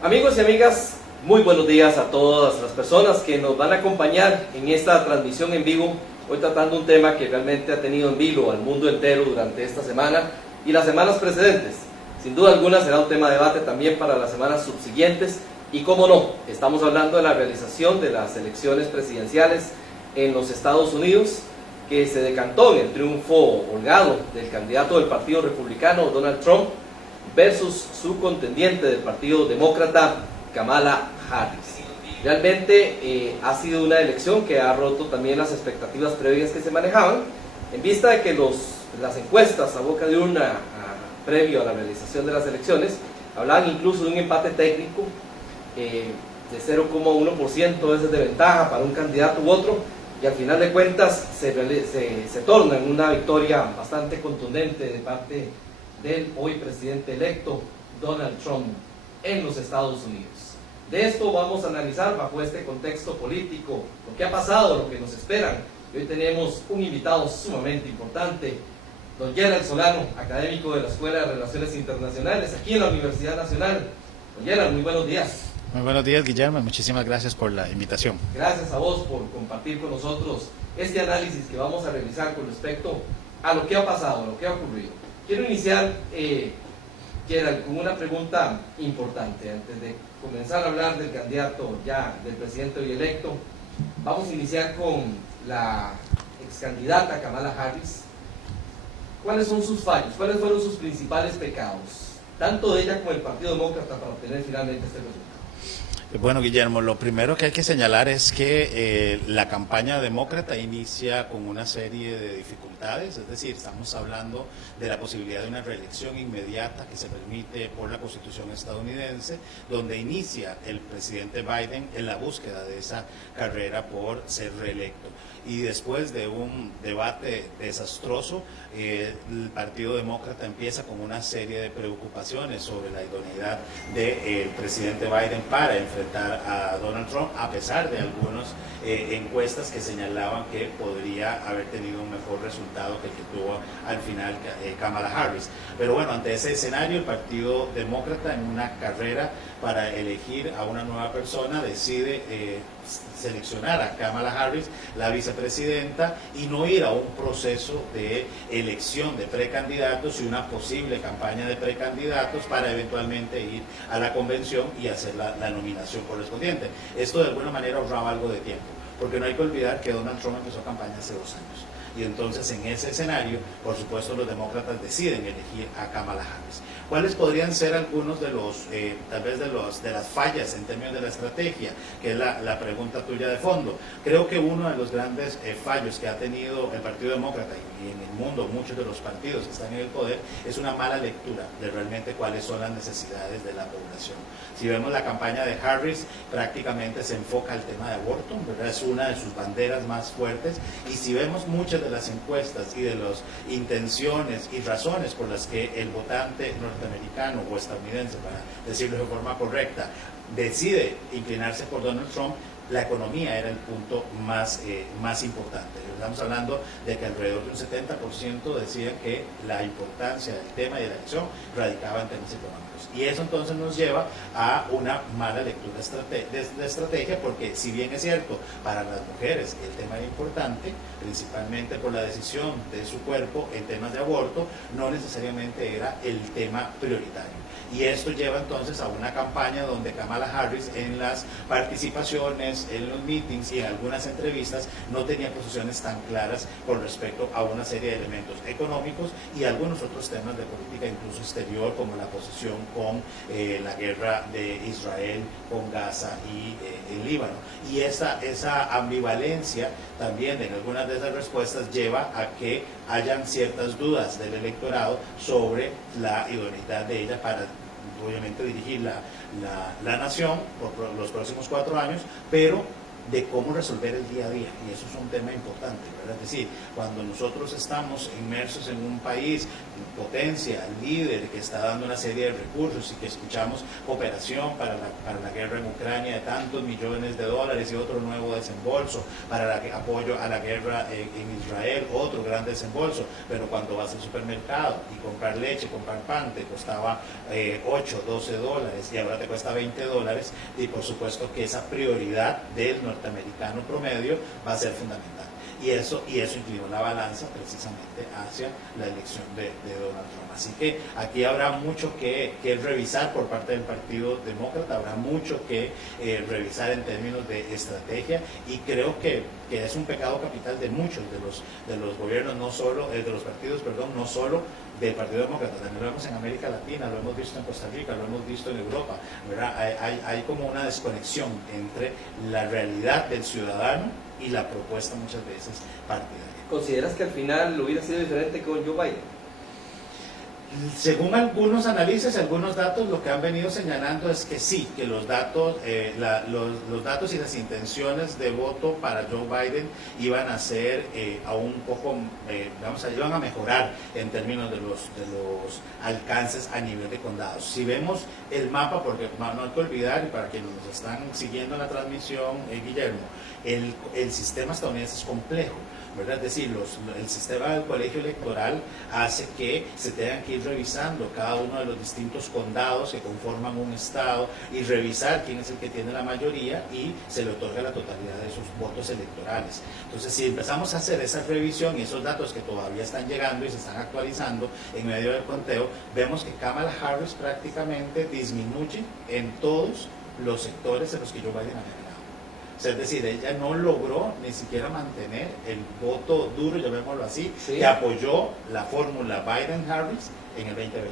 Amigos y amigas, muy buenos días a todas las personas que nos van a acompañar en esta transmisión en vivo. Hoy tratando un tema que realmente ha tenido en vilo al mundo entero durante esta semana y las semanas precedentes. Sin duda alguna será un tema de debate también para las semanas subsiguientes. Y cómo no, estamos hablando de la realización de las elecciones presidenciales en los Estados Unidos, que se decantó en el triunfo holgado del candidato del Partido Republicano, Donald Trump, versus su contendiente del Partido Demócrata, Kamala Harris. Realmente ha sido una elección que ha roto también las expectativas previas que se manejaban, en vista de que las encuestas a boca de urna previo a la realización de las elecciones hablaban incluso de un empate técnico de 0,1% veces de ventaja para un candidato u otro, y al final de cuentas se torna en una victoria bastante contundente de parte del hoy presidente electo Donald Trump en los Estados Unidos. De esto vamos a analizar bajo este contexto político, lo que ha pasado, lo que nos esperan. Y hoy tenemos un invitado sumamente importante, don Gerald Solano, académico de la Escuela de Relaciones Internacionales aquí en la Universidad Nacional. Don Gerald, muy buenos días. Muy buenos días, Guillermo, muchísimas gracias por la invitación. Gracias a vos por compartir con nosotros este análisis que vamos a realizar con respecto a lo que ha pasado, a lo que ha ocurrido. Quiero iniciar, Gerald, con una pregunta importante. Antes de comenzar a hablar del candidato ya, del presidente hoy electo, vamos a iniciar con la ex candidata Kamala Harris. ¿Cuáles son sus fallos? ¿Cuáles fueron sus principales pecados? Tanto de ella como del Partido Demócrata para obtener finalmente este resultado. Bueno, Guillermo, lo primero que hay que señalar es que la campaña demócrata inicia con una serie de dificultades, es decir, estamos hablando de la posibilidad de una reelección inmediata que se permite por la Constitución estadounidense, donde inicia el presidente Biden en la búsqueda de esa carrera por ser reelecto. Y después de un debate desastroso, el Partido Demócrata empieza con una serie de preocupaciones sobre la idoneidad del presidente Biden para enfrentar a Donald Trump, a pesar de algunas encuestas que señalaban que podría haber tenido un mejor resultado que el que tuvo al final Kamala Harris. Pero bueno, ante ese escenario, el Partido Demócrata, en una carrera para elegir a una nueva persona, decide seleccionar a Kamala Harris, la vicepresidenta, y no ir a un proceso de elección de precandidatos y una posible campaña de precandidatos para eventualmente ir a la convención y hacer la nominación correspondiente. Esto de alguna manera ahorraba algo de tiempo, porque no hay que olvidar que Donald Trump empezó campaña hace 2 años. Y entonces en ese escenario, por supuesto, los demócratas deciden elegir a Kamala Harris. ¿Cuáles podrían ser algunos de los, tal vez de las fallas en términos de la estrategia? Que es la pregunta tuya de fondo. Creo que uno de los grandes fallos que ha tenido el Partido Demócrata y en el mundo muchos de los partidos que están en el poder es una mala lectura de realmente cuáles son las necesidades de la población. Si vemos la campaña de Harris, prácticamente se enfoca al tema de aborto, ¿verdad? Es una de sus banderas más fuertes, y si vemos muchas de las encuestas y de las intenciones y razones por las que el votante norteamericano o estadounidense, para decirlo de forma correcta, decide inclinarse por Donald Trump, la economía era el punto más importante. Estamos hablando de que alrededor de un 70% decían que la importancia del tema y de la elección radicaba en temas económicos. Y eso entonces nos lleva a una mala lectura de estrategia, porque si bien es cierto, para las mujeres el tema era importante, principalmente por la decisión de su cuerpo en temas de aborto, no necesariamente era el tema prioritario. Y esto lleva entonces a una campaña donde Kamala Harris, en las participaciones, en los meetings y en algunas entrevistas, no tenía posiciones tan claras con respecto a una serie de elementos económicos y algunos otros temas de política incluso exterior, como la posición con la guerra de Israel con Gaza y el Líbano. Y esa ambivalencia también en algunas de esas respuestas lleva a que hayan ciertas dudas del electorado sobre la idoneidad de ella para obviamente dirigir la nación por los próximos 4 años, pero de cómo resolver el día a día, y eso es un tema importante, ¿verdad? Es decir, cuando nosotros estamos inmersos en un país, potencia, líder, que está dando una serie de recursos y que escuchamos cooperación para la guerra en Ucrania de tantos millones de dólares y otro nuevo desembolso, para apoyo a la guerra en Israel, otro gran desembolso, pero cuando vas al supermercado y comprar leche, comprar pan, te costaba 8, 12 dólares y ahora te cuesta 20 dólares, y por supuesto que esa prioridad del norteamericano promedio va a ser fundamental. Y eso inclinó la balanza precisamente hacia la elección de Donald Trump. Así que aquí habrá mucho que revisar por parte del Partido Demócrata, habrá mucho que revisar en términos de estrategia, y creo que es un pecado capital de muchos de los gobiernos, no solo de los partidos, perdón, no solo del Partido Demócrata, también lo vemos en América Latina, lo hemos visto en Costa Rica, lo hemos visto en Europa, ¿verdad? Hay como una desconexión entre la realidad del ciudadano y la propuesta muchas veces partidaria. ¿Consideras que al final hubiera sido diferente con Joe Biden? Según algunos análisis, algunos datos, lo que han venido señalando es que sí, que los datos los datos y las intenciones de voto para Joe Biden iban a ser aún un poco, iban a mejorar en términos de los alcances a nivel de condados. Si vemos el mapa, porque no hay que olvidar, y para quienes nos están siguiendo en la transmisión, Guillermo, el sistema estadounidense es complejo, ¿verdad? Es decir, el sistema del colegio electoral hace que se tengan que ir revisando cada uno de los distintos condados que conforman un estado y revisar quién es el que tiene la mayoría y se le otorga la totalidad de sus votos electorales. Entonces, si empezamos a hacer esa revisión y esos datos que todavía están llegando y se están actualizando en medio del conteo, vemos que Kamala Harris prácticamente disminuye en todos los sectores en los que Joe Biden ha ganado. O sea, es decir, ella no logró ni siquiera mantener el voto duro, llamémoslo así, sí, que apoyó la fórmula Biden-Harris en el 2020.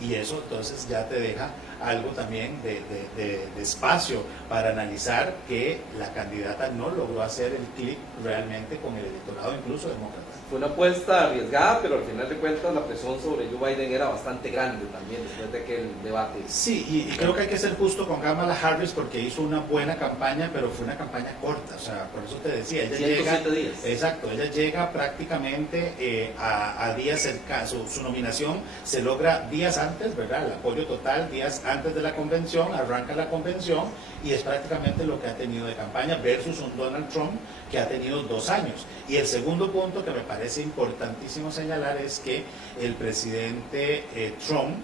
Y eso entonces ya te deja algo también de espacio para analizar que la candidata no logró hacer el clic realmente con el electorado, incluso demócrata. Fue una apuesta arriesgada, pero al final de cuentas la presión sobre Joe Biden era bastante grande también después de aquel debate. Sí, y creo que hay que ser justo con Kamala Harris porque hizo una buena campaña, pero fue una campaña corta, o sea, por eso te decía, ella 107 días. Exacto, ella llega prácticamente a días cercanos, su nominación se logra días antes, ¿verdad? El apoyo total, días antes de la convención, arranca la convención y es prácticamente lo que ha tenido de campaña versus un Donald Trump que ha tenido 2 años. Y el segundo punto que me parece importantísimo señalar es que el presidente Trump,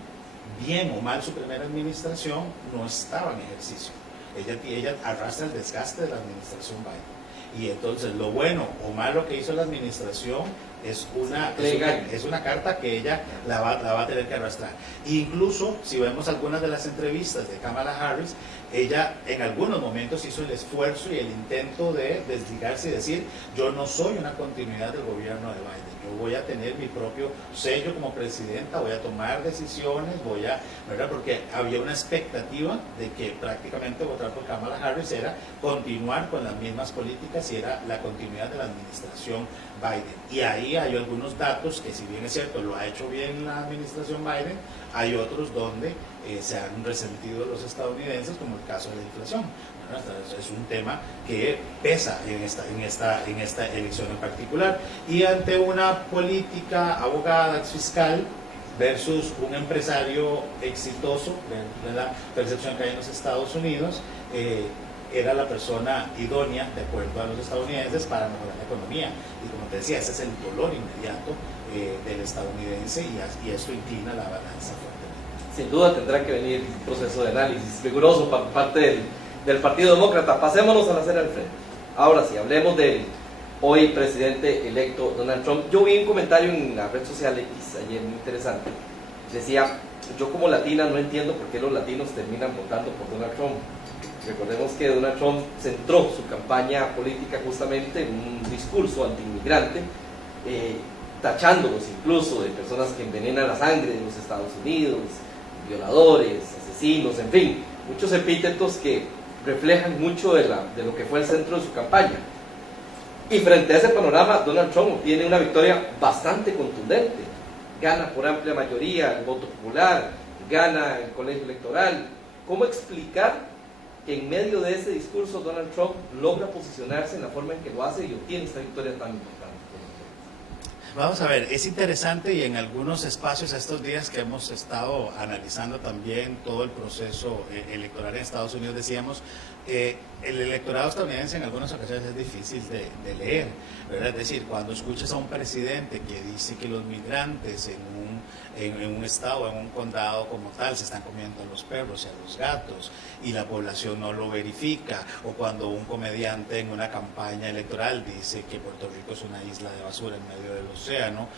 bien o mal su primera administración, no estaba en ejercicio. Ella arrastra el desgaste de la administración Biden. Y entonces lo bueno o malo que hizo la administración es una carta que ella la va a tener que arrastrar. Incluso si vemos algunas de las entrevistas de Kamala Harris, ella en algunos momentos hizo el esfuerzo y el intento de desligarse y decir, yo no soy una continuidad del gobierno de Biden, yo voy a tener mi propio sello como presidenta, voy a tomar decisiones, ¿verdad? Porque había una expectativa de que prácticamente votar por Kamala Harris era continuar con las mismas políticas y era la continuidad de la administración Biden. Y ahí hay algunos datos que, si bien es cierto, lo ha hecho bien la administración Biden, hay otros donde se han resentido los estadounidenses, como el caso de la inflación. Bueno, es un tema que pesa en esta elección en particular. Y ante una política abogada, fiscal, versus un empresario exitoso, de la percepción que hay en los Estados Unidos, era la persona idónea, de acuerdo a los estadounidenses, para mejorar la economía. Y como te decía, ese es el dolor inmediato del estadounidense y esto inclina la balanza fuertemente. Sin duda tendrá que venir un proceso de análisis riguroso por parte del Partido Demócrata. Pasémonos a la acera al frente. Ahora sí, hablemos del hoy presidente electo Donald Trump. Yo vi un comentario en la red social X ayer muy interesante. Decía, yo como latina no entiendo por qué los latinos terminan votando por Donald Trump. Recordemos que Donald Trump centró su campaña política justamente en un discurso antiinmigrante, tachándolos incluso de personas que envenenan la sangre de los Estados Unidos, violadores, asesinos, en fin, muchos epítetos que reflejan mucho de lo que fue el centro de su campaña. Y frente a ese panorama, Donald Trump obtiene una victoria bastante contundente. Gana por amplia mayoría el voto popular, gana el colegio electoral. ¿Cómo explicar que en medio de ese discurso Donald Trump logra posicionarse en la forma en que lo hace y obtiene esta victoria tan importante? Vamos a ver, es interesante y en algunos espacios estos días que hemos estado analizando también todo el proceso electoral en Estados Unidos, decíamos, el electorado estadounidense en algunas ocasiones es difícil de leer, ¿verdad? Es decir, cuando escuchas a un presidente que dice que los migrantes en un estado, en un condado como tal, se están comiendo a los perros y a los gatos y la población no lo verifica, o cuando un comediante en una campaña electoral dice que Puerto Rico es una isla de basura en medio del océano,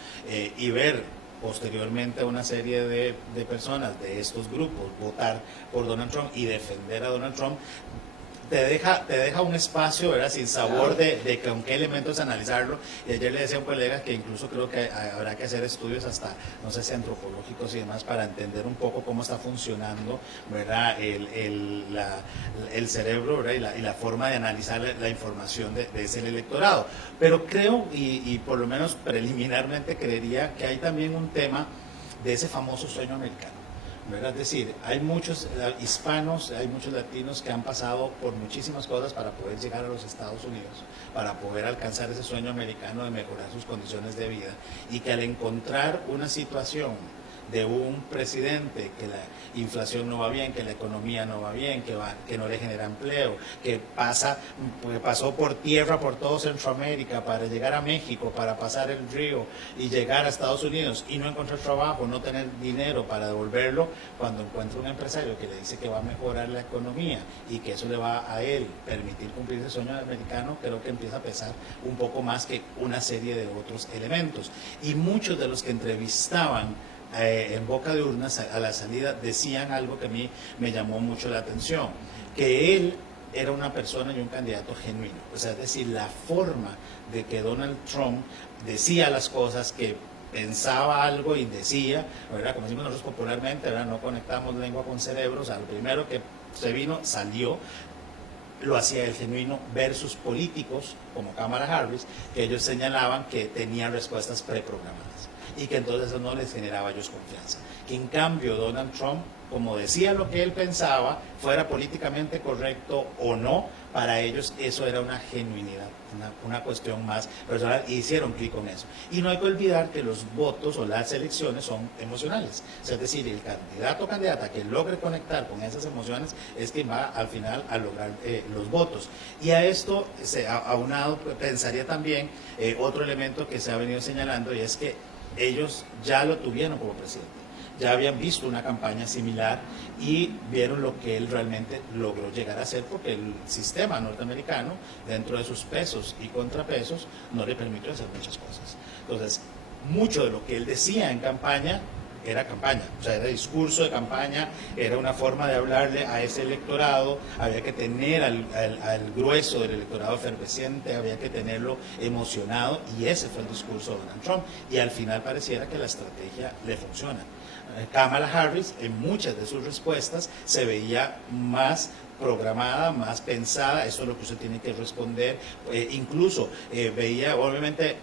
y ver posteriormente a una serie de personas de estos grupos votar por Donald Trump y defender a Donald Trump, te deja un espacio, ¿verdad?, sin sabor de con qué elementos analizarlo. Y ayer le decía a un colega que incluso creo que habrá que hacer estudios hasta, no sé si antropológicos y demás, para entender un poco cómo está funcionando, ¿verdad?, el cerebro, ¿verdad?, y la forma de analizar la información de ese electorado. Pero creo, y por lo menos preliminarmente creería que hay también un tema de ese famoso sueño americano, ¿verdad? Es decir, hay muchos hispanos, hay muchos latinos que han pasado por muchísimas cosas para poder llegar a los Estados Unidos, para poder alcanzar ese sueño americano de mejorar sus condiciones de vida, y que al encontrar una situación de un presidente que la inflación no va bien, que la economía no va bien, que no le genera empleo, que pasó por tierra por todo Centroamérica para llegar a México, para pasar el río y llegar a Estados Unidos y no encontrar trabajo, no tener dinero para devolverlo, cuando encuentra un empresario que le dice que va a mejorar la economía y que eso le va a él permitir cumplir ese sueño americano, creo que empieza a pesar un poco más que una serie de otros elementos. Y muchos de los que entrevistaban en boca de urnas a la salida decían algo que a mí me llamó mucho la atención, que él era una persona y un candidato genuino. O sea, es decir, la forma de que Donald Trump decía las cosas, que pensaba algo y decía, ¿verdad?, como decimos nosotros popularmente, ¿verdad?, no conectamos lengua con cerebro, o sea, lo primero que se vino, salió. Lo hacía el genuino versus políticos como Kamala Harris, que ellos señalaban que tenían respuestas preprogramadas y que entonces eso no les generaba a ellos confianza. Que en cambio Donald Trump, como decía lo que él pensaba, fuera políticamente correcto o no, para ellos eso era una genuinidad, una cuestión más personal, y hicieron clic con eso. Y no hay que olvidar que los votos o las elecciones son emocionales, es decir, el candidato o candidata que logre conectar con esas emociones es quien va al final a lograr los votos. Y a esto, aunado, pensaría también otro elemento que se ha venido señalando, y es que ellos ya lo tuvieron como presidente, ya habían visto una campaña similar y vieron lo que él realmente logró llegar a hacer, porque el sistema norteamericano, dentro de sus pesos y contrapesos, no le permitió hacer muchas cosas. Entonces, mucho de lo que él decía en campaña, o sea, era discurso de campaña, era una forma de hablarle a ese electorado, había que tener al grueso del electorado efervesciente, había que tenerlo emocionado, y ese fue el discurso de Donald Trump, y al final pareciera que la estrategia le funciona. Kamala Harris, en muchas de sus respuestas, se veía más programada, más pensada, esto es lo que usted tiene que responder, incluso veía, obviamente,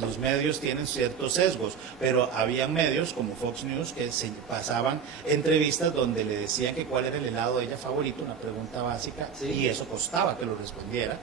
los medios tienen ciertos sesgos, pero había medios como Fox News que se pasaban entrevistas donde le decían que cuál era el helado de ella favorito, una pregunta básica, sí, y eso costaba que lo respondiera,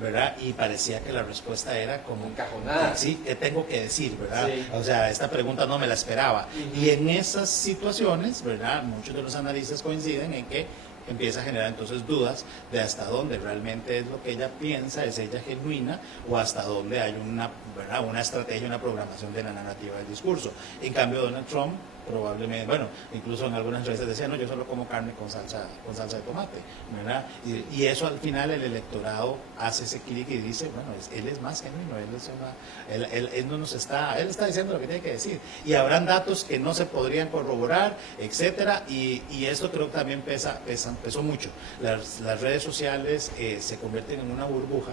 ¿verdad? Y parecía que la respuesta era como encajonada. Sí, ¿qué tengo que decir, verdad? Sí. O sea, esta pregunta no me la esperaba. Y en esas situaciones, ¿verdad?, muchos de los analistas coinciden en que empieza a generar entonces dudas de hasta dónde realmente es lo que ella piensa, es ella genuina, o hasta dónde hay una estrategia, una programación de la narrativa del discurso. En cambio, Donald Trump probablemente, bueno, incluso en algunas veces decía, no, yo solo como carne con salsa de tomate, ¿verdad? Y eso al final el electorado hace ese clic y dice, bueno, él es más genuino, él está diciendo lo que tiene que decir. Y habrán datos que no se podrían corroborar, etcétera, y esto creo que también pesó mucho. Las redes sociales se convierten en una burbuja,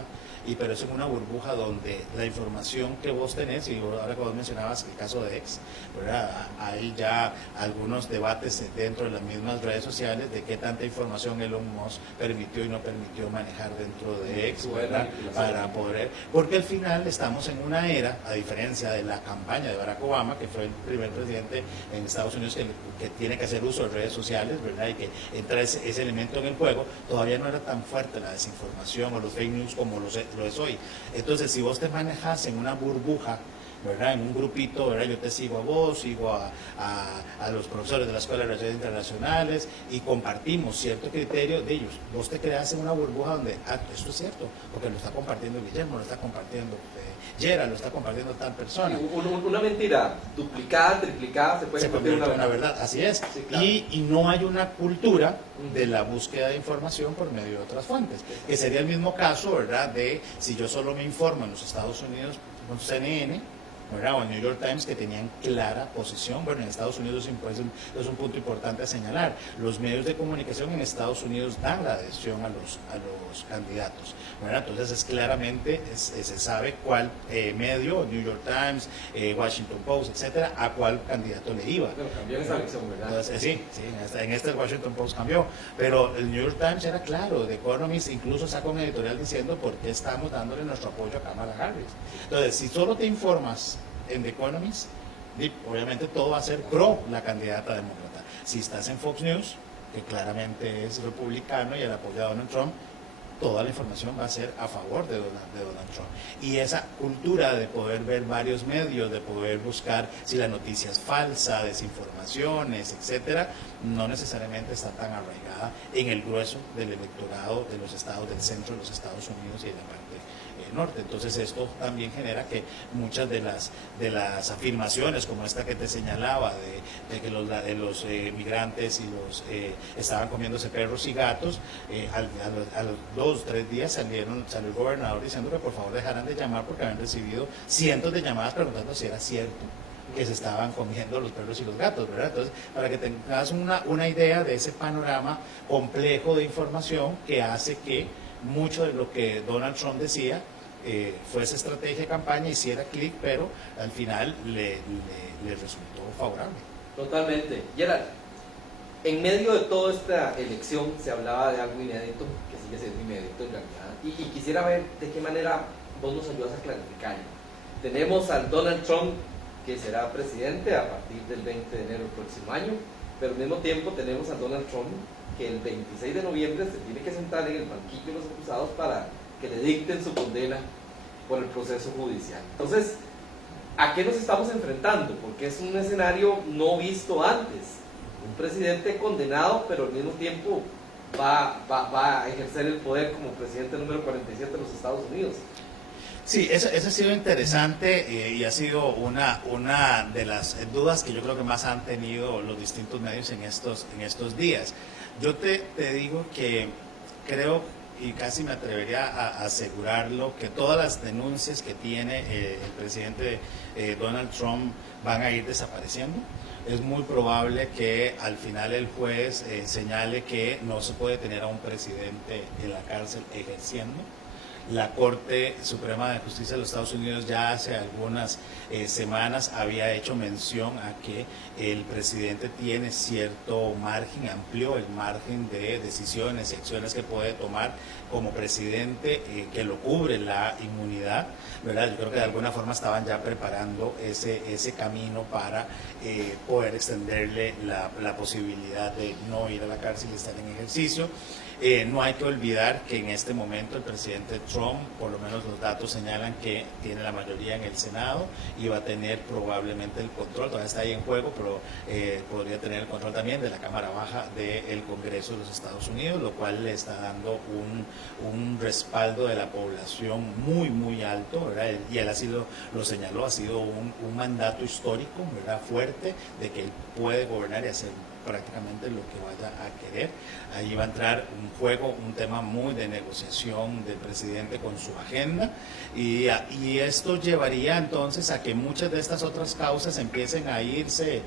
pero es en una burbuja donde la información que vos tenés, y ahora que vos mencionabas el caso de X, ¿verdad?, hay ya algunos debates dentro de las mismas redes sociales de qué tanta información Elon Musk permitió y no permitió manejar dentro de X, ¿verdad?, para poder, porque al final estamos en una era, a diferencia de la campaña de Barack Obama, que fue el primer presidente en Estados Unidos que tiene que hacer uso de redes sociales, ¿verdad?, y que entra ese ese elemento en el juego, todavía no era tan fuerte la desinformación o los fake news como lo es hoy. Entonces, si vos te manejas en una burbuja, ¿verdad? En un grupito, ¿verdad? Yo te sigo a vos, sigo a los profesores de la Escuela de Relaciones Internacionales y compartimos cierto criterio de ellos. Vos te creas en una burbuja donde, esto es cierto, porque lo está compartiendo Guillermo, lo está compartiendo Gerald, lo está compartiendo tal persona. Una mentira duplicada, triplicada, se puede convertir en una verdad. Así es. Sí, claro. Y no hay una cultura de la búsqueda de información por medio de otras fuentes, que sería el mismo caso, ¿verdad? De si yo solo me informo en los Estados Unidos con CNN, ¿verdad? O el New York Times, que tenían clara posición. Bueno, en Estados Unidos es un punto importante a señalar. Los medios de comunicación en Estados Unidos dan la adhesión a los candidatos, ¿verdad? Entonces claramente se sabe cuál medio, New York Times, Washington Post, etcétera, a cuál candidato le iba. Pero cambió esa elección, ¿verdad? Entonces, sí, en este Washington Post cambió, pero el New York Times era claro, The Economist incluso sacó un editorial diciendo por qué estamos dándole nuestro apoyo a Kamala Harris. Entonces, si solo te informas en The Economist, obviamente todo va a ser pro la candidata demócrata. Si estás en Fox News, que claramente es republicano y el apoyo a Donald Trump, toda la información va a ser a favor de Donald Trump. Y esa cultura de poder ver varios medios, de poder buscar si la noticia es falsa, desinformaciones, etcétera, no necesariamente está tan arraigada en el grueso del electorado de los estados del centro de los Estados Unidos y de la parte norte. Entonces esto también genera que muchas de las afirmaciones como esta que te señalaba de que los migrantes y los estaban comiéndose perros y gatos, a los 2 o 3 días salió el gobernador diciendo que por favor dejaran de llamar porque habían recibido cientos de llamadas preguntando si era cierto que se estaban comiendo los perros y los gatos, ¿verdad? Entonces, para que tengas una idea de ese panorama complejo de información que hace que mucho de lo que Donald Trump decía fuese estrategia de campaña, hiciera clic, pero al final le resultó favorable. Totalmente. Gerald, en medio de toda esta elección se hablaba de algo inédito, que sigue siendo inédito en realidad, y quisiera ver de qué manera vos nos ayudas a clarificarlo. Tenemos al Donald Trump, que será presidente a partir del 20 de enero del próximo año, pero al mismo tiempo tenemos a Donald Trump, que el 26 de noviembre se tiene que sentar en el banquillo de los acusados para que le dicten su condena por el proceso judicial. Entonces, ¿a qué nos estamos enfrentando? Porque es un escenario no visto antes. Un presidente condenado, pero al mismo tiempo va a ejercer el poder como presidente número 47 de los Estados Unidos. Sí, eso ha sido interesante y ha sido una de las dudas que yo creo que más han tenido los distintos medios en estos días. Yo te digo que creo, y casi me atrevería a asegurarlo, que todas las denuncias que tiene el presidente Donald Trump van a ir desapareciendo. Es muy probable que al final el juez señale que no se puede tener a un presidente en la cárcel ejerciendo. La Corte Suprema de Justicia de los Estados Unidos ya hace algunas semanas había hecho mención a que el presidente tiene cierto margen, amplió el margen de decisiones y acciones que puede tomar como presidente que lo cubre la inmunidad, ¿verdad? Yo creo que de alguna forma estaban ya preparando ese camino para poder extenderle la posibilidad de no ir a la cárcel y estar en ejercicio. No hay que olvidar que en este momento el presidente Trump, por lo menos los datos señalan que tiene la mayoría en el Senado y va a tener probablemente el control, todavía está ahí en juego, pero podría tener el control también de la Cámara Baja del Congreso de los Estados Unidos, lo cual le está dando un respaldo de la población muy, muy alto, ¿verdad? Y él así lo señaló, ha sido un mandato histórico, ¿verdad? Fuerte, de que él puede gobernar y hacer prácticamente lo que vaya a querer. Ahí va a entrar un tema muy de negociación del presidente con su agenda y esto llevaría entonces a que muchas de estas otras causas empiecen a irse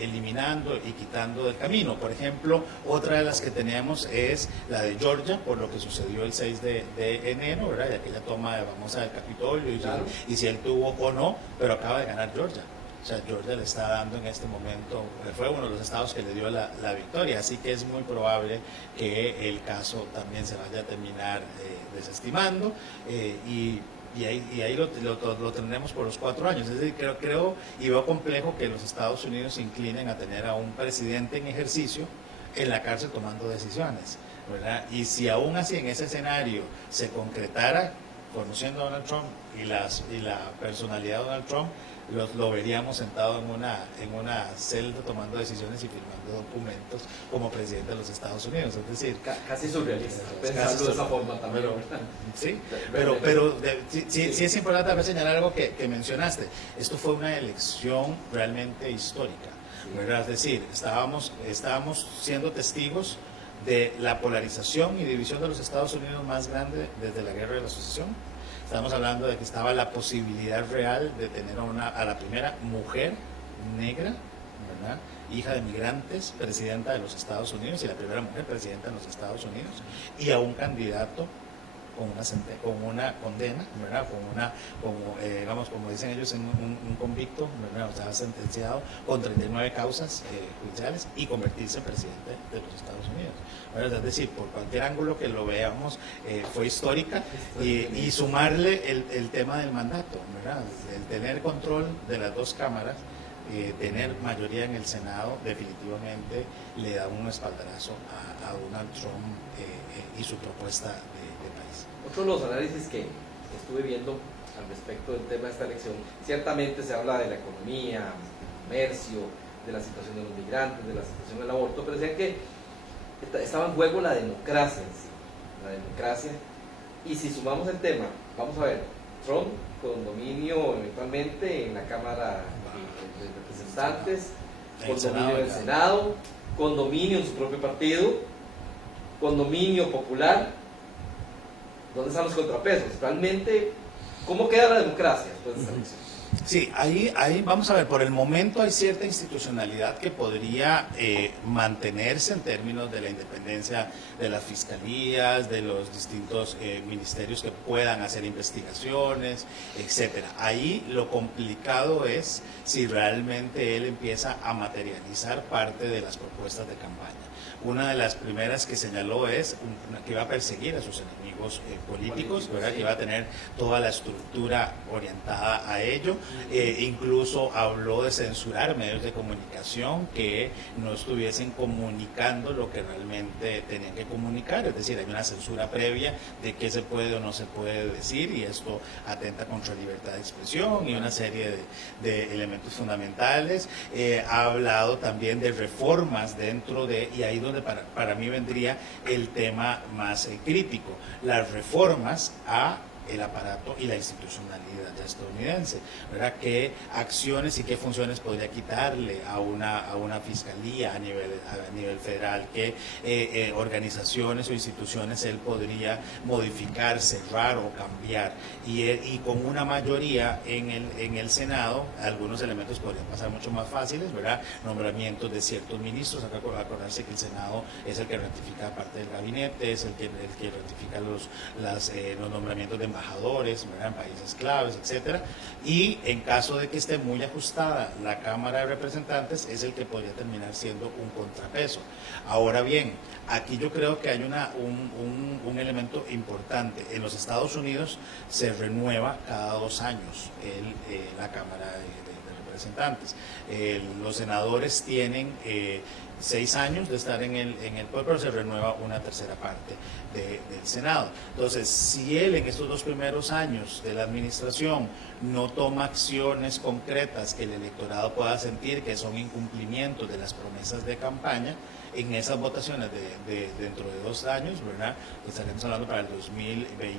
eliminando y quitando del camino. Por ejemplo, otra de las que tenemos es la de Georgia, por lo que sucedió el 6 de enero, ¿verdad? Y aquella toma del Capitolio y si él tuvo o no, pero acaba de ganar Georgia. O sea, Georgia le está dando en este momento, fue uno de los estados que le dio la victoria, así que es muy probable que el caso también se vaya a terminar desestimando y ahí lo tendremos por los 4 años. Es decir, creo y veo complejo que los Estados Unidos se inclinen a tener a un presidente en ejercicio en la cárcel tomando decisiones, ¿verdad? Y si aún así en ese escenario se concretara, conociendo a Donald Trump y la personalidad de Donald Trump, lo veríamos sentado en una celda tomando decisiones y firmando documentos como presidente de los Estados Unidos. Es decir, casi surrealista, pensarlo de esa forma también. Sí, pero sí es importante también señalar algo que mencionaste. Esto fue una elección realmente histórica, ¿verdad? Es decir, estábamos siendo testigos de la polarización y división de los Estados Unidos más grande desde la Guerra de la Sucesión. Estamos hablando de que estaba la posibilidad real de tener a la primera mujer negra, ¿verdad?, hija de migrantes, presidenta de los Estados Unidos, y la primera mujer presidenta de los Estados Unidos, y a un candidato con una condena, ¿verdad?, como dicen ellos, un convicto, ¿verdad?, o sea, sentenciado con 39 causas judiciales y convertirse en presidente de los Estados Unidos, ¿verdad? Es decir, por cualquier ángulo que lo veamos, fue histórica, y sumarle el tema del mandato, ¿verdad?, el tener control de las dos cámaras, tener mayoría en el Senado, definitivamente le da un espaldarazo a Donald Trump y su propuesta de país. Otro de los análisis que estuve viendo al respecto del tema de esta elección, ciertamente se habla de la economía, del comercio, de la situación de los migrantes, de la situación del aborto, pero decían que estaba en juego la democracia en sí, la democracia. Y si sumamos el tema, vamos a ver, Trump con dominio eventualmente en la Cámara de Representantes, con dominio en el Senado, con dominio en su propio partido, con dominio popular. ¿Dónde están los contrapesos? Realmente, ¿cómo queda la democracia después de esta elección? Sí, ahí vamos a ver, por el momento hay cierta institucionalidad que podría mantenerse en términos de la independencia de las fiscalías, de los distintos ministerios que puedan hacer investigaciones, etcétera. Ahí lo complicado es si realmente él empieza a materializar parte de las propuestas de campaña. Una de las primeras que señaló es que iba a perseguir a sus enemigos políticos, ¿verdad?, que iba a tener toda la estructura orientada a ello. Incluso habló de censurar medios de comunicación que no estuviesen comunicando lo que realmente tenían que comunicar, es decir, hay una censura previa de qué se puede o no se puede decir, y esto atenta contra la libertad de expresión y una serie de elementos fundamentales. Ha hablado también de reformas dentro de, y ahí donde para mí vendría el tema más crítico, las reformas a el aparato y la institucionalidad estadounidense, ¿verdad? ¿Qué acciones y qué funciones podría quitarle a una fiscalía a nivel federal? ¿Qué organizaciones o instituciones él podría modificar, cerrar o cambiar? Y con una mayoría en el Senado, algunos elementos podrían pasar mucho más fáciles, ¿verdad? Nombramientos de ciertos ministros, acá acordarse que el Senado es el que ratifica parte del gabinete, es el que ratifica los nombramientos de embajadores, ¿verdad?, en países claves, etcétera, y en caso de que esté muy ajustada la Cámara de Representantes, es el que podría terminar siendo un contrapeso. Ahora bien, aquí yo creo que hay un elemento importante. En los Estados Unidos se renueva cada 2 años la Cámara de Representantes. Los senadores tienen 6 años de estar en el poder, pero se renueva una tercera parte del Senado. Entonces, si él en estos 2 primeros años de la administración no toma acciones concretas que el electorado pueda sentir que son incumplimientos de las promesas de campaña, en esas votaciones dentro de 2 años, ¿verdad?, estaremos hablando para el 2020,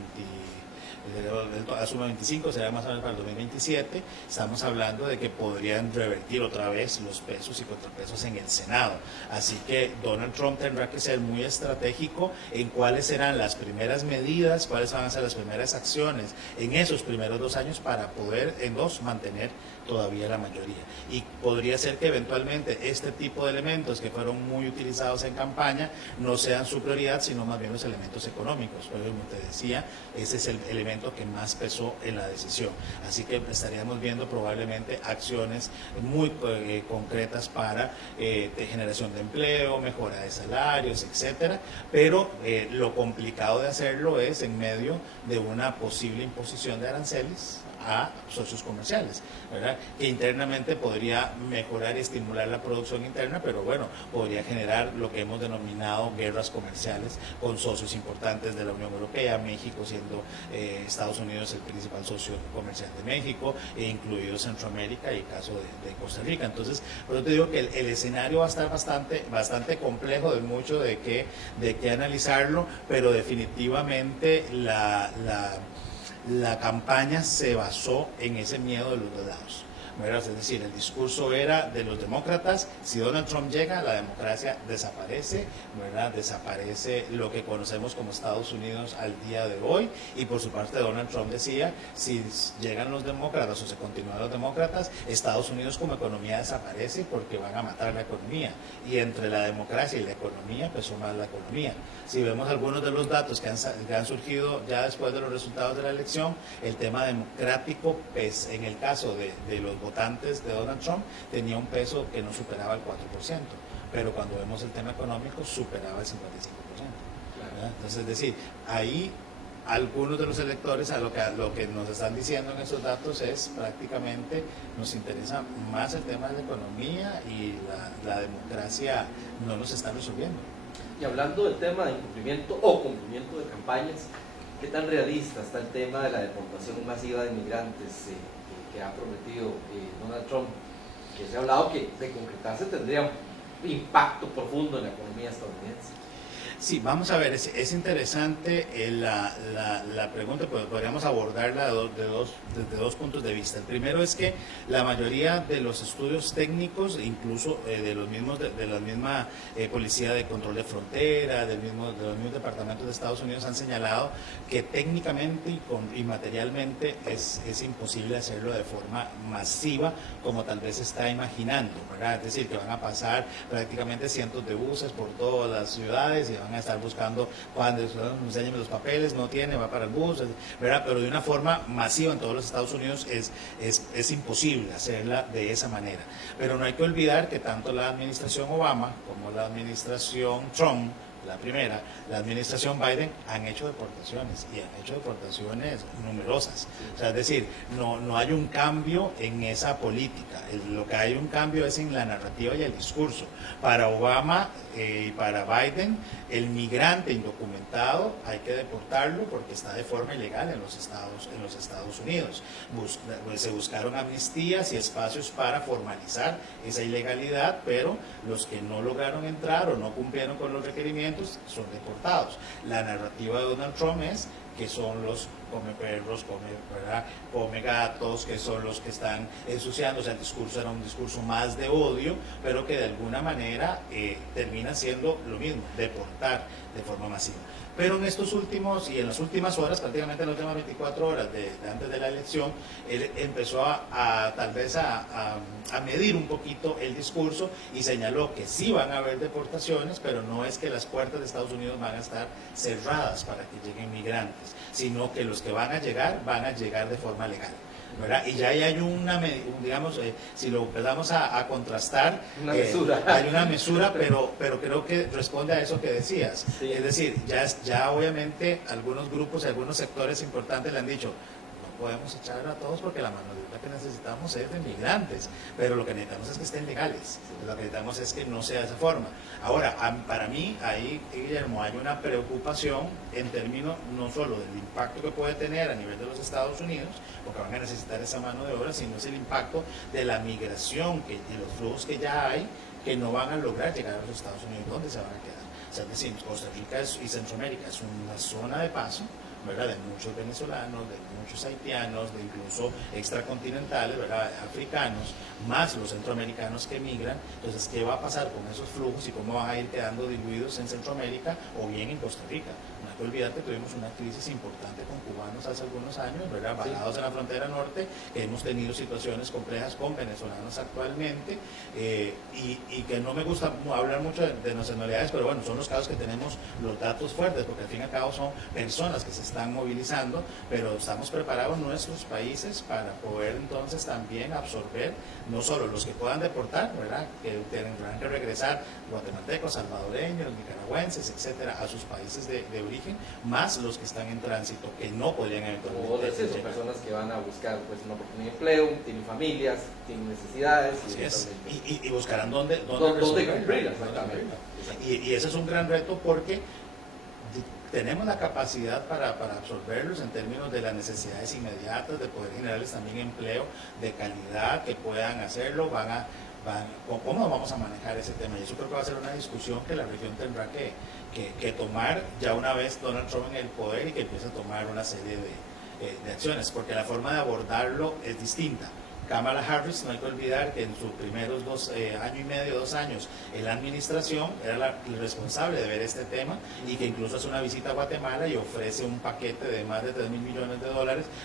asume 25, será más o menos para el 2027, estamos hablando de que podrían revertir otra vez los pesos y contrapesos en el Senado. Así que Donald Trump tendrá que ser muy estratégico en cuáles serán las primeras medidas, cuáles van a ser las primeras acciones en esos primeros 2 años para poder en 2 mantener todavía la mayoría. Y podría ser que eventualmente este tipo de elementos que fueron muy utilizados en campaña no sean su prioridad, sino más bien los elementos económicos. Pero como te decía, ese es el elemento que más pesó en la decisión. Así que estaríamos viendo probablemente acciones muy concretas para generación de empleo, mejora de salarios, etcétera. Pero lo complicado de hacerlo es en medio de una posible imposición de aranceles a socios comerciales, ¿verdad? Que internamente podría mejorar y estimular la producción interna, pero bueno, podría generar lo que hemos denominado guerras comerciales con socios importantes de la Unión Europea, México siendo Estados Unidos el principal socio comercial de México, e incluido Centroamérica y el caso de Costa Rica. Entonces, por eso te digo que el escenario va a estar bastante complejo, de mucho de qué analizarlo, pero definitivamente la campaña se basó en ese miedo de los dos lados, ¿verdad? Es decir, el discurso era de los demócratas: si Donald Trump llega, la democracia desaparece, ¿verdad? Desaparece lo que conocemos como Estados Unidos al día de hoy. Y por su parte Donald Trump decía: si llegan los demócratas o se continúan los demócratas, Estados Unidos como economía desaparece porque van a matar la economía. Y entre la democracia y la economía pesó más la economía. Si vemos algunos de los datos que han surgido ya después de los resultados de la elección, el tema democrático, pues, en el caso de los votantes de Donald Trump, tenía un peso que no superaba el 4%, pero cuando vemos el tema económico superaba el 55%. ¿Verdad? Entonces, es decir, ahí algunos de los electores a lo que nos están diciendo en esos datos es prácticamente nos interesa más el tema de la economía y la democracia no nos está resolviendo. Y hablando del tema de incumplimiento o cumplimiento de campañas, ¿qué tan realista está el tema de la deportación masiva de inmigrantes que ha prometido Donald Trump? Que se ha hablado que de concretarse tendría un impacto profundo en la economía estadounidense. Sí, vamos a ver, es interesante la pregunta, pues podríamos abordarla desde dos puntos de vista. El primero es que la mayoría de los estudios técnicos, incluso de la misma Policía de Control de Frontera, de los mismos departamentos de Estados Unidos, han señalado que técnicamente y materialmente es imposible hacerlo de forma masiva como tal vez se está imaginando, ¿verdad? Es decir, que van a pasar prácticamente cientos de buses por todas las ciudades y van a estar buscando cuando enséñeme los papeles, no tiene, va para el bus, ¿verdad? Pero de una forma masiva en todos los Estados Unidos es imposible hacerla de esa manera. Pero no hay que olvidar que tanto la administración Obama como la administración Trump, la primera, la administración Biden, han hecho deportaciones y han hecho deportaciones numerosas. O sea, es decir, no hay un cambio en esa política. Lo que hay un cambio es en la narrativa y el discurso. Para Obama y para Biden, el migrante indocumentado hay que deportarlo porque está de forma ilegal en los Estados Unidos. Se buscaron amnistías y espacios para formalizar esa ilegalidad, pero los que no lograron entrar o no cumplieron con los requerimientos son deportados. La narrativa de Donald Trump es que son los come perros, come gatos, que son los que están ensuciando. O sea, el discurso era un discurso más de odio, pero que de alguna manera termina siendo lo mismo, deportar de forma masiva. Pero en estos últimos y en las últimas horas, prácticamente en las últimas 24 horas de antes de la elección, él empezó tal vez a medir un poquito el discurso y señaló que sí van a haber deportaciones, pero no es que las puertas de Estados Unidos van a estar cerradas para que lleguen migrantes, sino que los que van a llegar de forma legal, ¿verdad? Y ya hay digamos, si lo empezamos a contrastar, hay una mesura, pero creo que responde a eso que decías. Sí. Es decir, ya obviamente algunos grupos, algunos sectores importantes le han dicho: no podemos echar a todos porque la mano de obra que necesitamos es de migrantes, pero lo que necesitamos es que estén legales, lo que necesitamos es que no sea de esa forma. Ahora, para mí, ahí, Guillermo, hay una preocupación en términos no solo del impacto que puede tener a nivel de los Estados Unidos, porque van a necesitar esa mano de obra, sino es el impacto de la migración y los flujos que ya hay, que no van a lograr llegar a los Estados Unidos. ¿Dónde se van a quedar? O sea, es decir, Costa Rica y Centroamérica es una zona de paso, ¿verdad?, de muchos venezolanos, de muchos haitianos, de incluso extracontinentales, ¿verdad?, africanos, más los centroamericanos que emigran. Entonces, ¿qué va a pasar con esos flujos y cómo van a ir quedando diluidos en Centroamérica o bien en Costa Rica? No hay que olvidar que tuvimos una crisis importante con cubanos hace algunos años, ¿verdad?, varados en la frontera norte, que hemos tenido situaciones complejas con venezolanos actualmente, y que no me gusta hablar mucho de nacionalidades, pero bueno, son los casos que tenemos los datos fuertes, porque al fin y al cabo son personas que se están movilizando, pero estamos preparados nuestros países para poder entonces también absorber no solo los que puedan deportar, ¿verdad?, que tendrán que regresar guatemaltecos, salvadoreños, nicaragüenses, etcétera, a sus países de origen, más los que están en tránsito, que no podrían Como eventualmente vos decís, son llegar. personas que van a buscar pues, una oportunidad de empleo, tienen familias, tienen necesidades. Así es. eventualmente- Y buscarán dónde ¿Dónde resolverla, cumplirla? dónde Exactamente. cumplirla. Y ese es un gran reto porque tenemos la capacidad para absorberlos en términos de las necesidades inmediatas, de poder generarles también empleo de calidad, que puedan hacerlo, ¿cómo vamos a manejar ese tema? Y eso creo que va a ser una discusión que la región tendrá que tomar ya una vez Donald Trump en el poder y que empiece a tomar una serie de acciones, porque la forma de abordarlo es distinta. Kamala Harris, no hay que olvidar que en sus primeros 2 años en la administración era la responsable de ver este tema y que incluso hace una visita a Guatemala y ofrece un paquete de más de $3,000 millones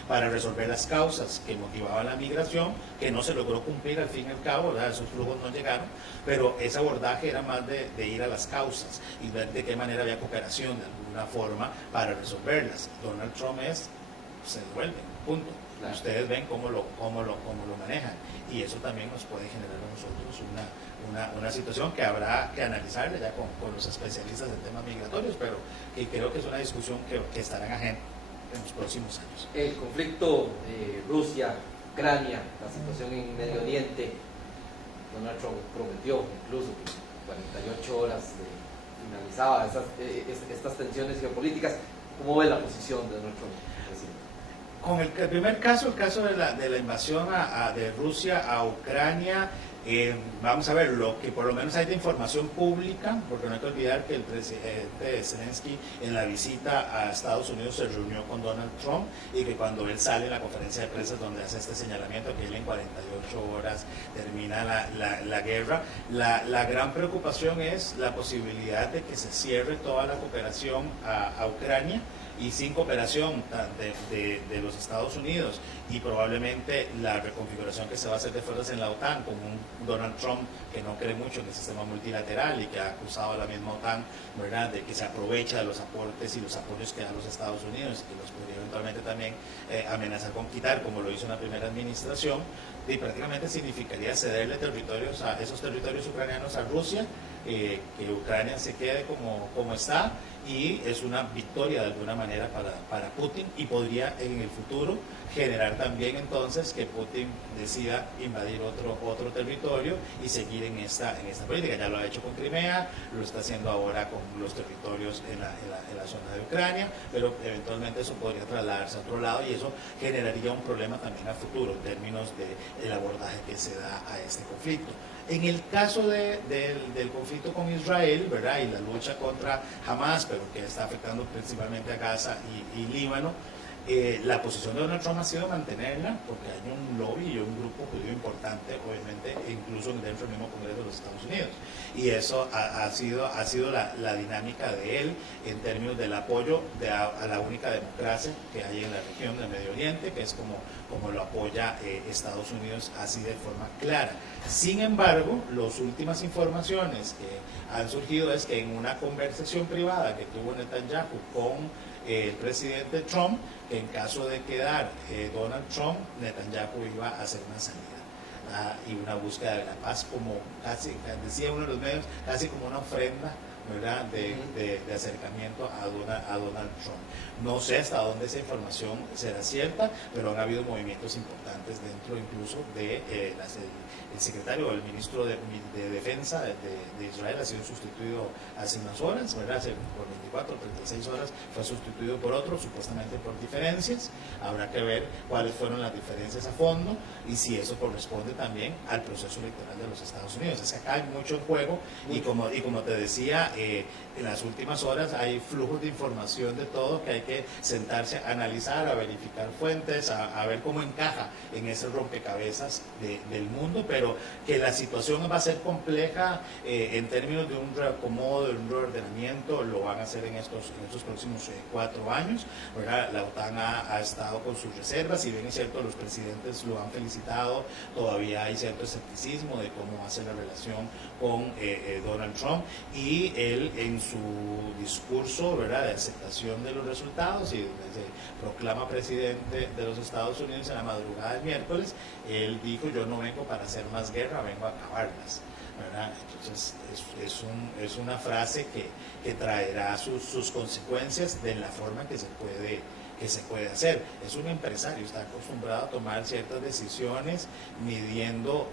para resolver las causas que motivaban la migración, que no se logró cumplir al fin y al cabo, ¿verdad? Esos flujos no llegaron, pero ese abordaje era más de ir a las causas y ver de qué manera había cooperación de alguna forma para resolverlas. Donald Trump se devuelve, punto. Claro. Ustedes ven cómo lo manejan y eso también nos puede generar a nosotros una situación que habrá que analizar ya con los especialistas en temas migratorios, pero que creo que es una discusión que estará en agenda en los próximos años. El conflicto Rusia, Ucrania, la situación en Medio Oriente, Donald Trump prometió incluso que 48 horas finalizaba estas tensiones geopolíticas. ¿Cómo ve la posición de Donald Trump? Con el primer caso, el caso de la invasión de Rusia a Ucrania, vamos a ver lo que por lo menos hay de información pública, porque no hay que olvidar que el presidente Zelensky en la visita a Estados Unidos se reunió con Donald Trump y que cuando él sale en la conferencia de prensa donde hace este señalamiento que él en 48 horas termina la guerra, la gran preocupación es la posibilidad de que se cierre toda la cooperación a Ucrania y sin cooperación de los Estados Unidos y probablemente la reconfiguración que se va a hacer de fuerzas en la OTAN con un Donald Trump que no cree mucho en el sistema multilateral y que ha acusado a la misma OTAN, ¿verdad?, de que se aprovecha de los aportes y los apoyos que dan los Estados Unidos y que los podría eventualmente también amenazar con quitar, como lo hizo en la primera administración, y prácticamente significaría cederle territorios a esos territorios ucranianos a Rusia, que Ucrania se quede como está, y es una victoria de alguna manera para Putin y podría en el futuro generar también entonces que Putin decida invadir otro territorio y seguir en esta política. Ya lo ha hecho con Crimea, lo está haciendo ahora con los territorios en la zona de Ucrania, pero eventualmente eso podría trasladarse a otro lado y eso generaría un problema también a futuro en términos del abordaje que se da a este conflicto. En el caso del conflicto con Israel, ¿verdad?, y la lucha contra Hamas, pero que está afectando principalmente a Gaza y Líbano, la posición de Donald Trump ha sido mantenerla, porque hay un lobby y un grupo judío importante, obviamente, incluso dentro del mismo Congreso de los Estados Unidos. Y eso ha sido la dinámica de él en términos del apoyo a la única democracia que hay en la región del Medio Oriente, que es como lo apoya Estados Unidos así de forma clara. Sin embargo, las últimas informaciones que han surgido es que en una conversación privada que tuvo Netanyahu con el presidente Trump, que en caso de quedar Donald Trump, Netanyahu iba a hacer una salida y una búsqueda de la paz, como casi, decía uno de los medios, casi como una ofrenda, ¿verdad?, de acercamiento a Donald Trump. No sé hasta dónde esa información será cierta, pero han habido movimientos importantes dentro incluso de el secretario o el ministro de Defensa de Israel ha sido sustituido hace unas horas, ¿verdad?, por 24 o 36 horas fue sustituido por otro, supuestamente por diferencias. Habrá que ver cuáles fueron las diferencias a fondo y si eso corresponde también al proceso electoral de los Estados Unidos. Es que acá hay mucho en juego y como te decía, en las últimas horas hay flujos de información de todo que hay que sentarse a analizar, a verificar fuentes, a ver cómo encaja en ese rompecabezas del mundo, pero que la situación va a ser compleja en términos de un reacomodo, de un reordenamiento, lo van a hacer en estos próximos 4 años, ¿verdad? La OTAN ha estado con sus reservas, si bien es cierto los presidentes lo han felicitado, todavía hay cierto escepticismo de cómo va a ser la relación con Donald Trump, y él en su discurso, ¿verdad?, de aceptación de los resultados y se proclama presidente de los Estados Unidos en la madrugada del miércoles, él dijo: yo no vengo para hacer más guerra, vengo a acabarlas, ¿verdad? Entonces es una frase que traerá sus consecuencias de la forma que se se puede hacer. Es un empresario, está acostumbrado a tomar ciertas decisiones midiendo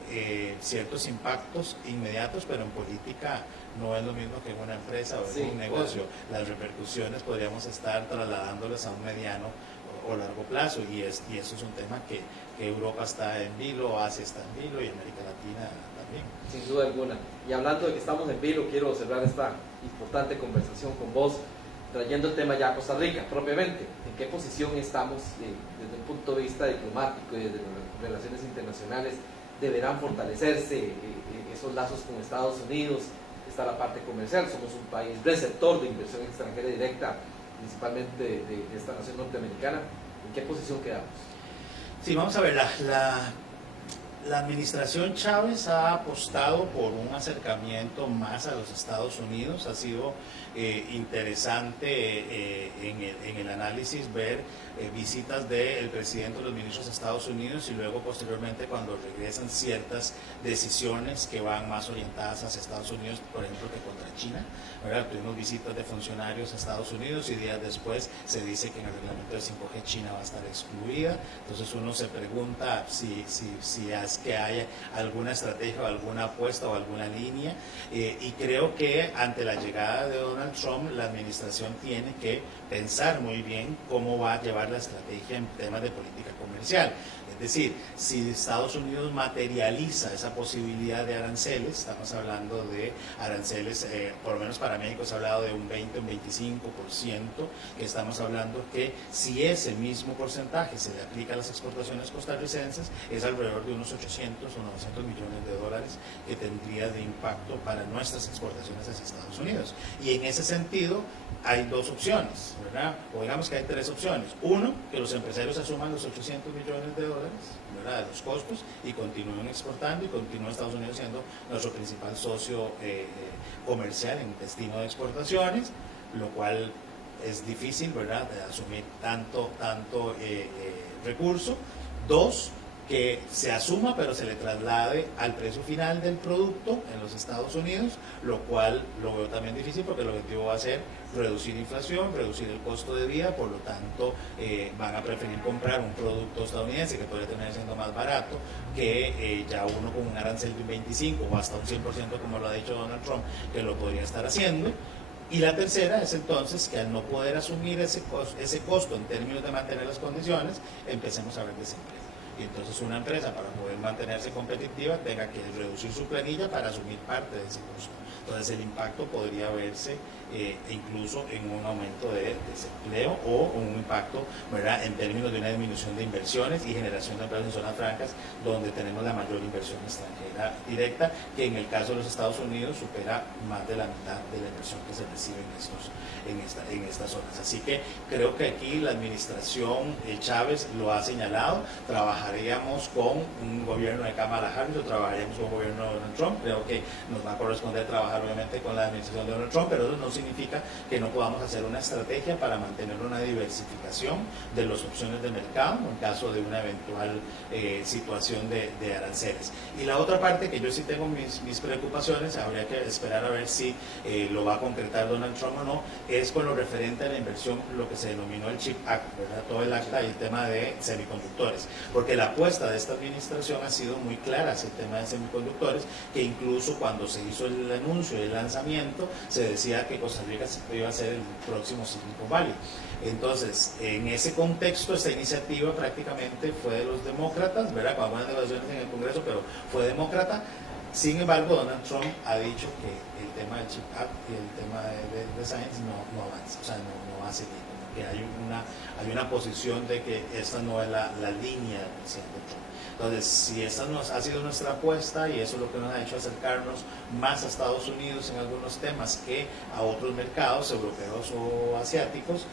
ciertos impactos inmediatos, pero en política no es lo mismo que en una empresa o en un negocio. Las repercusiones podríamos estar trasladándolas a un mediano o largo plazo, y eso es un tema que Europa está en vilo, Asia está en vilo y América Latina también. Sin duda alguna. Y hablando de que estamos en vilo, quiero cerrar esta importante conversación con vos, trayendo el tema ya a Costa Rica propiamente. ¿En qué posición estamos desde un punto de vista diplomático y desde las relaciones internacionales? ¿Deberán fortalecerse esos lazos con Estados Unidos? Está la parte comercial, somos un país receptor de inversión extranjera directa, principalmente de esta nación norteamericana. ¿En qué posición quedamos? Sí, vamos a ver, la administración Chávez ha apostado por un acercamiento más a los Estados Unidos. Ha sido interesante en el análisis ver visitas del presidente de los ministros de Estados Unidos, y luego posteriormente cuando regresan ciertas decisiones que van más orientadas hacia Estados Unidos, por ejemplo que contra China, ¿verdad? Tuvimos visitas de funcionarios a Estados Unidos y días después se dice que en el reglamento de 5G China va a estar excluida. Entonces uno se pregunta si es que hay alguna estrategia o alguna apuesta o alguna línea, y creo que ante la llegada de Donald Trump la administración tiene que pensar muy bien cómo va a llevar la estrategia en temas de política comercial. Es decir, si Estados Unidos materializa esa posibilidad de aranceles, estamos hablando de aranceles, por lo menos para México se ha hablado de un 20, un 25%, que estamos hablando que si ese mismo porcentaje se le aplica a las exportaciones costarricenses, es alrededor de unos 800 o 900 millones de dólares que tendría de impacto para nuestras exportaciones hacia Estados Unidos. Y en ese sentido hay dos opciones, ¿verdad? O digamos que hay tres opciones. Uno, que los empresarios asuman los 800 millones de dólares, ¿verdad?, de los costos, y continúen exportando, y continúa Estados Unidos siendo nuestro principal socio comercial en destino de exportaciones, lo cual es difícil, ¿verdad?, de asumir tanto recurso. Dos, que se asuma pero se le traslade al precio final del producto en los Estados Unidos, lo cual lo veo también difícil porque el objetivo va a ser reducir inflación, reducir el costo de vida, por lo tanto van a preferir comprar un producto estadounidense que puede terminar siendo más barato que ya uno con un arancel de un 25 o hasta un 100%, como lo ha dicho Donald Trump, que lo podría estar haciendo. Y la tercera es entonces que al no poder asumir ese costo en términos de mantener las condiciones, empecemos a ver desempleo. Y entonces una empresa, para poder mantenerse competitiva, tenga que reducir su planilla para asumir parte de ese costo. Entonces el impacto podría verse incluso en un aumento de desempleo o un impacto, ¿verdad?, en términos de una disminución de inversiones y generación de empleos en zonas francas, donde tenemos la mayor inversión extranjera directa, que en el caso de los Estados Unidos supera más de la mitad de la inversión que se recibe en estas zonas. Así que creo que aquí la administración Chávez lo ha señalado. Trabajaríamos con un gobierno de Kamala Harris o trabajaríamos con un gobierno de Donald Trump. Creo que nos va a corresponder trabajar obviamente con la administración de Donald Trump, pero eso no significa que no podamos hacer una estrategia para mantener una diversificación de las opciones de mercado en caso de una eventual situación de aranceles. Y la otra parte que yo sí tengo mis preocupaciones, habría que esperar a ver si lo va a concretar Donald Trump o no, es con lo referente a la inversión, lo que se denominó el CHIP Act, ¿verdad?, todo el acta y el tema de semiconductores, porque la apuesta de esta administración ha sido muy clara hacia el tema de semiconductores, que incluso cuando se hizo el anuncio y el lanzamiento, se decía que Costa Rica iba a ser el próximo Silicon Valley. Entonces, en ese contexto, esta iniciativa prácticamente fue de los demócratas, ¿verdad?, con algunas negociaciones en el Congreso, pero fue demócrata. Sin embargo, Donald Trump ha dicho que el tema del CHIP Act y el tema de Science no avanza, o sea, no va a seguir, que hay una posición de que esta no es la línea del presidente Trump. Entonces, si esta ha sido nuestra apuesta, y eso es lo que nos ha hecho acercarnos más a Estados Unidos en algunos temas que a otros mercados europeos o asiáticos,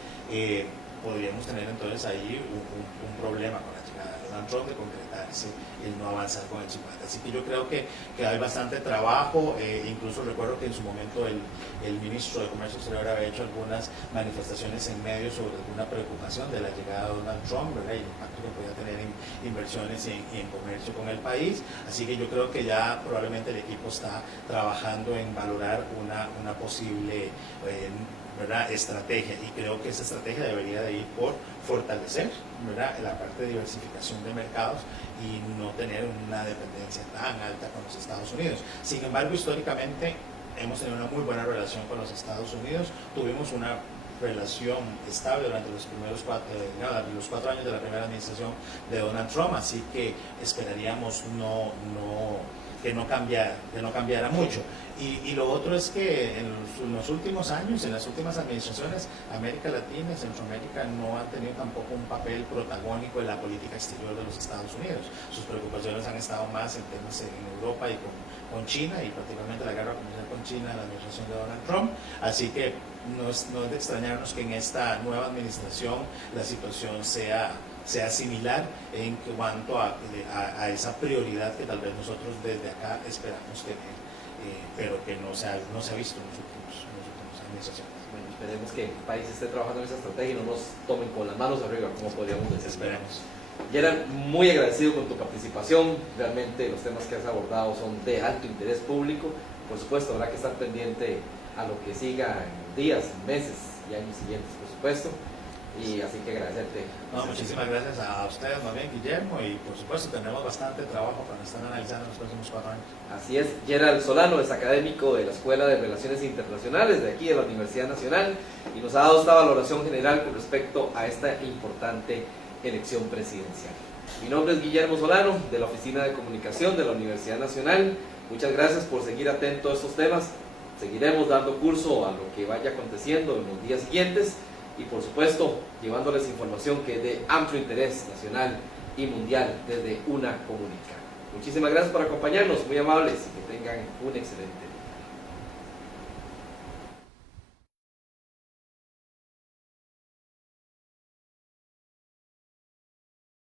podríamos tener entonces ahí un problema con la llegada de Donald Trump de concretarse el no avanzar con el CHIP Act. Así que yo creo que hay bastante trabajo. Incluso recuerdo que en su momento el ministro de Comercio Exterior había hecho algunas manifestaciones en medios sobre alguna preocupación de la llegada de Donald Trump, ¿verdad?, y el impacto que podía tener en inversiones y en comercio con el país. Así que yo creo que ya probablemente el equipo está trabajando en valorar una posible ¿verdad?, estrategia, y creo que esa estrategia debería de ir por fortalecer, ¿verdad?, la parte de diversificación de mercados y no tener una dependencia tan alta con los Estados Unidos. Sin embargo, históricamente hemos tenido una muy buena relación con los Estados Unidos, tuvimos una relación estable durante los primeros 4 años de la primera administración de Donald Trump, así que esperaríamos que no cambiara mucho. Y lo otro es que en los últimos años, en las últimas administraciones, América Latina y Centroamérica no han tenido tampoco un papel protagónico en la política exterior de los Estados Unidos. Sus preocupaciones han estado más en temas en Europa y con China, y particularmente la guerra comercial con China en la administración de Donald Trump. Así que no es de extrañarnos que en esta nueva administración la situación sea similar en cuanto a esa prioridad que tal vez nosotros desde acá esperamos tener, pero que no se ha visto en las últimas administraciones. Bueno, esperemos que el país esté trabajando en esa estrategia y no nos tomen con las manos arriba, como podríamos decir. Esperemos. Gerald, muy agradecido con tu participación. Realmente los temas que has abordado son de alto interés público. Por supuesto, habrá que estar pendiente a lo que siga en días, meses y años siguientes, por supuesto. Y así que agradecerte. Muchísimas gracias a ustedes, más bien, Guillermo, y por supuesto tenemos bastante trabajo para estar analizando en los próximos 4 años. Así es, Gerald Solano es académico de la Escuela de Relaciones Internacionales de aquí de la Universidad Nacional y nos ha dado esta valoración general con respecto a esta importante elección presidencial. Mi nombre es Guillermo Solano, de la Oficina de Comunicación de la Universidad Nacional. Muchas gracias por seguir atento a estos temas. Seguiremos dando curso a lo que vaya aconteciendo en los días siguientes y, por supuesto, llevándoles información que es de amplio interés nacional y mundial desde UNA Comunica. Muchísimas gracias por acompañarnos, muy amables, y que tengan un excelente día.